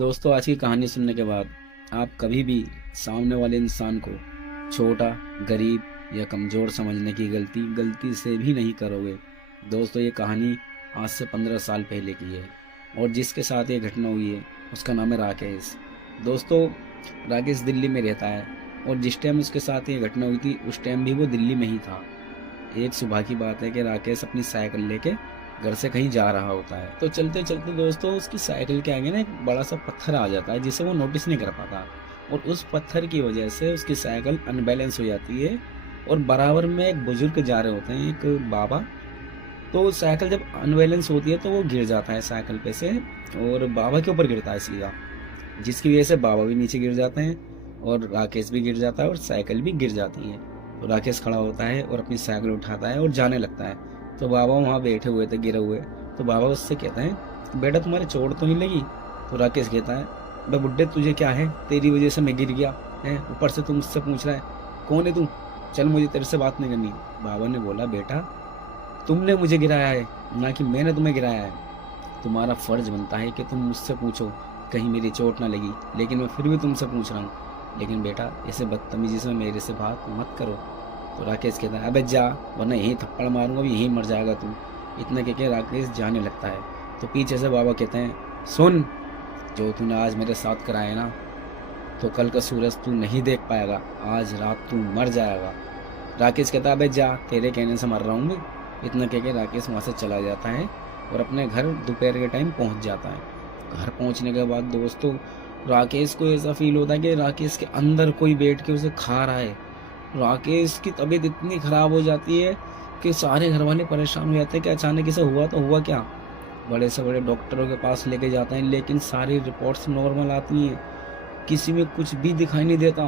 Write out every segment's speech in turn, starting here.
दोस्तों, आज की कहानी सुनने के बाद आप कभी भी सामने वाले इंसान को छोटा, गरीब या कमज़ोर समझने की गलती से भी नहीं करोगे। दोस्तों, ये कहानी आज से 15 साल पहले की है और जिसके साथ ये घटना हुई है उसका नाम है राकेश। दोस्तों, राकेश दिल्ली में रहता है और जिस टाइम उसके साथ ये घटना हुई थी उस टाइम भी वो दिल्ली में ही था। एक सुबह की बात है कि राकेश अपनी साइकिल लेके घर से कहीं जा रहा होता है। तो चलते चलते दोस्तों उसकी साइकिल के आगे ना एक बड़ा सा पत्थर आ जाता है जिसे वो नोटिस नहीं कर पाता और उस पत्थर की वजह से उसकी साइकिल अनबैलेंस हो जाती है और बराबर में एक बुजुर्ग जा रहे होते हैं, एक बाबा। तो साइकिल जब अनबैलेंस होती है तो वो गिर जाता है साइकिल पे से और बाबा के ऊपर गिरता है सीधा, जिसकी वजह से बाबा भी नीचे गिर जाते हैं और राकेश भी गिर जाता है और साइकिल भी गिर जाती है। तो राकेश खड़ा होता है और अपनी साइकिल उठाता है और जाने लगता है। तो बाबा वहाँ बैठे हुए थे गिरे हुए। तो बाबा उससे कहते हैं, बेटा तुम्हारे चोट तो नहीं लगी? तो राकेश कहता है, बे बुड्ढे तुझे क्या है, तेरी वजह से मैं गिर गया है, ऊपर से तू मुझसे पूछ रहा है कौन है तू, चल मुझे तेरे से बात नहीं करनी। बाबा ने बोला, बेटा तुमने मुझे गिराया है ना कि मैंने तुम्हें गिराया है। तुम्हारा फर्ज बनता है कि तुम मुझसे पूछो कहीं मेरी चोट ना लगी, लेकिन मैं फिर भी तुमसे पूछ रहा हूँ। लेकिन बेटा ऐसे बदतमीजी से मेरे से बात मत करो। तो राकेश कहता है, अबे जा, वरना यहीं थप्पड़ मारूंगा, भी यहीं मर जाएगा तू। इतना कह के राकेश जाने लगता है। तो पीछे से बाबा कहते हैं, सुन, जो तूने आज मेरे साथ कराया ना, तो कल का सूरज तू नहीं देख पाएगा, आज रात तू मर जाएगा। राकेश कहता है, अबे जा, तेरे कहने से मर रहा हूँ मैं। इतना कह के राकेश वहाँ से चला जाता है और अपने घर दोपहर के टाइम पहुँच जाता है। घर पहुँचने के बाद दोस्तों राकेश को ऐसा फील होता है कि राकेश के अंदर कोई बैठ के उसे खा रहा है। राकेश की तबीयत इतनी खराब हो जाती है कि सारे घर वाले परेशान हो जाते हैं कि अचानक इसे हुआ तो हुआ क्या। बड़े से बड़े डॉक्टरों के पास लेके जाते हैं लेकिन सारी रिपोर्ट्स नॉर्मल आती हैं, किसी में कुछ भी दिखाई नहीं देता।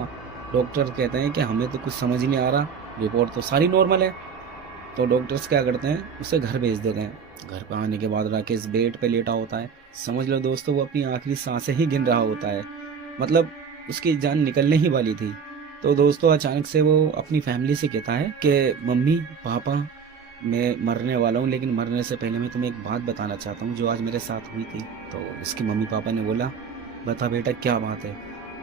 डॉक्टर कहते हैं कि हमें तो कुछ समझ नहीं आ रहा, रिपोर्ट तो सारी नॉर्मल है। तो डॉक्टर्स क्या करते हैं, उसे घर भेज देते हैं। घर पर आने के बाद राकेश बेड पे लेटा होता है। समझ लो दोस्तों वो अपनी आखिरी सांसें ही गिन रहा होता है, मतलब उसकी जान निकलने ही वाली थी। तो दोस्तों अचानक से वो अपनी फैमिली से कहता है कि मम्मी पापा मैं मरने वाला हूँ, लेकिन मरने से पहले मैं तुम्हें एक बात बताना चाहता हूँ जो आज मेरे साथ हुई थी। तो इसके मम्मी पापा ने बोला, बता बेटा क्या बात है।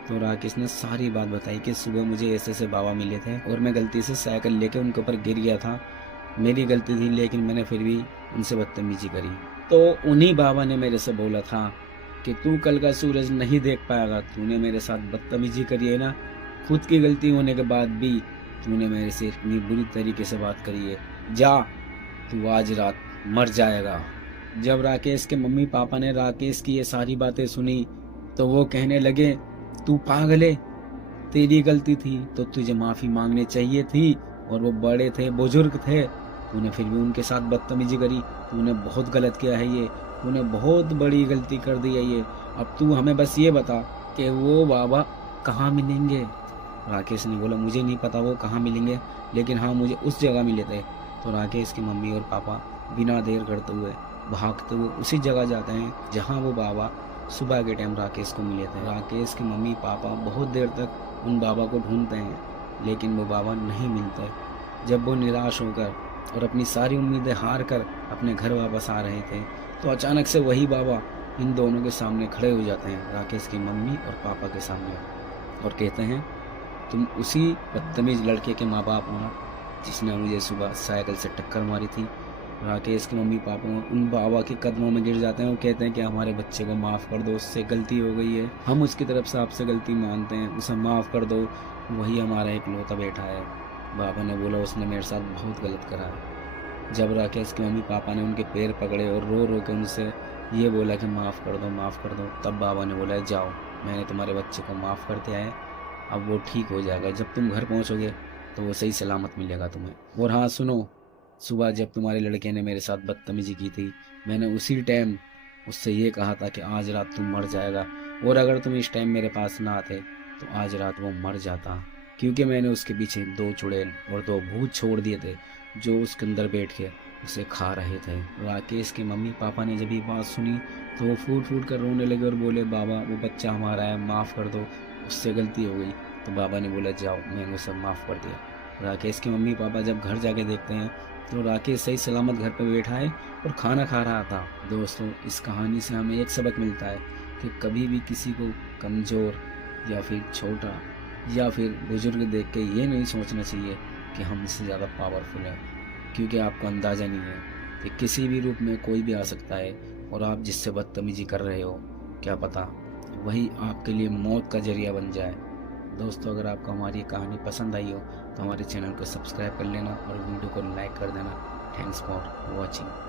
तो राकेश ने सारी बात बताई कि सुबह मुझे ऐसे ऐसे बाबा मिले थे और मैं गलती से साइकिल लेके उनके ऊपर गिर गया था, मेरी गलती थी, लेकिन मैंने फिर भी उनसे बदतमीजी करी। तो उन्हीं बाबा ने मेरे से बोला था कि तू कल का सूरज नहीं देख पाएगा, तूने मेरे साथ बदतमीजी करी है ना, खुद की गलती होने के बाद भी तूने मेरे से इतनी बुरी तरीके से बात करी है, जा तू आज रात मर जाएगा। जब राकेश के मम्मी पापा ने राकेश की ये सारी बातें सुनी तो वो कहने लगे, तू पागल है, तेरी गलती थी तो तुझे माफ़ी मांगनी चाहिए थी, और वो बड़े थे, बुजुर्ग थे, तूने फिर भी उनके साथ बदतमीजी करी, तूने बहुत गलत किया है, ये तूने बहुत बड़ी गलती कर दी है ये। अब तू हमें बस ये बता कि वो बाबा कहाँ मिलेंगे। राकेश ने बोला, मुझे नहीं पता वो कहाँ मिलेंगे, लेकिन हाँ मुझे उस जगह मिले थे। तो राकेश की मम्मी और पापा बिना देर करते हुए भागते हुए उसी जगह जाते हैं जहाँ वो बाबा सुबह के टाइम राकेश को मिले थे। राकेश के मम्मी पापा बहुत देर तक उन बाबा को ढूंढते हैं लेकिन वो बाबा नहीं मिलते। जब वो निराश होकर और अपनी सारी उम्मीदें हार कर अपने घर वापस आ रहे थे तो अचानक से वही बाबा इन दोनों के सामने खड़े हो जाते हैं, राकेश की मम्मी और पापा के सामने, और कहते हैं, तुम उसी बदतमीज लड़के के माँ बाप हो ना जिसने मुझे सुबह साइकिल से टक्कर मारी थी। राकेश के मम्मी पापा उन बाबा के कदमों में गिर जाते हैं और कहते हैं कि हमारे बच्चे को माफ़ कर दो, उससे गलती हो गई है, हम उसकी तरफ से आपसे गलती मानते हैं, उसे माफ़ कर दो, वही हमारा इकलौता बेटा है। बाबा ने बोला, उसने मेरे साथ बहुत गलत करा है। जब राकेश के मम्मी पापा ने उनके पैर पकड़े और रो रो के उनसे ये बोला कि माफ़ कर दो, माफ़ कर दो, तब बाबा ने बोला, जाओ, मैंने तुम्हारे बच्चे को माफ़ कर दिया है, अब वो ठीक हो जाएगा, जब तुम घर पहुँचोगे तो वो सही सलामत मिलेगा तुम्हें। और हाँ सुनो, सुबह जब तुम्हारे लड़के ने मेरे साथ बदतमीजी की थी मैंने उसी टाइम उससे ये कहा था कि आज रात तुम मर जाएगा, और अगर तुम इस टाइम मेरे पास ना आते तो आज रात वो मर जाता, क्योंकि मैंने उसके पीछे 2 चुड़ैल और 2 भूत छोड़ दिए थे जो उसके अंदर बैठ के उसे खा रहे थे। राकेश के मम्मी पापा ने जब ये बात सुनी तो वो फूट फूट कर रोने लगे और बोले, बाबा वो बच्चा हमारा है, माफ़ कर दो, उससे गलती हो गई। तो बाबा ने बोला, जाओ, मैंने सब माफ़ कर दिया। राकेश के मम्मी पापा जब घर जाके देखते हैं तो राकेश सही सलामत घर पर बैठा है और खाना खा रहा था। दोस्तों इस कहानी से हमें एक सबक मिलता है कि कभी भी किसी को कमज़ोर या फिर छोटा या फिर बुजुर्ग देख के ये नहीं सोचना चाहिए कि हम इससे ज़्यादा पावरफुल हैं, क्योंकि आपको अंदाज़ा नहीं है कि किसी भी रूप में कोई भी आ सकता है और आप जिससे बदतमीजी कर रहे हो, क्या पता वही आपके लिए मौत का जरिया बन जाए। दोस्तों, अगर आपको हमारी कहानी पसंद आई हो तो हमारे चैनल को सब्सक्राइब कर लेना और वीडियो को लाइक कर देना। Thanks for watching.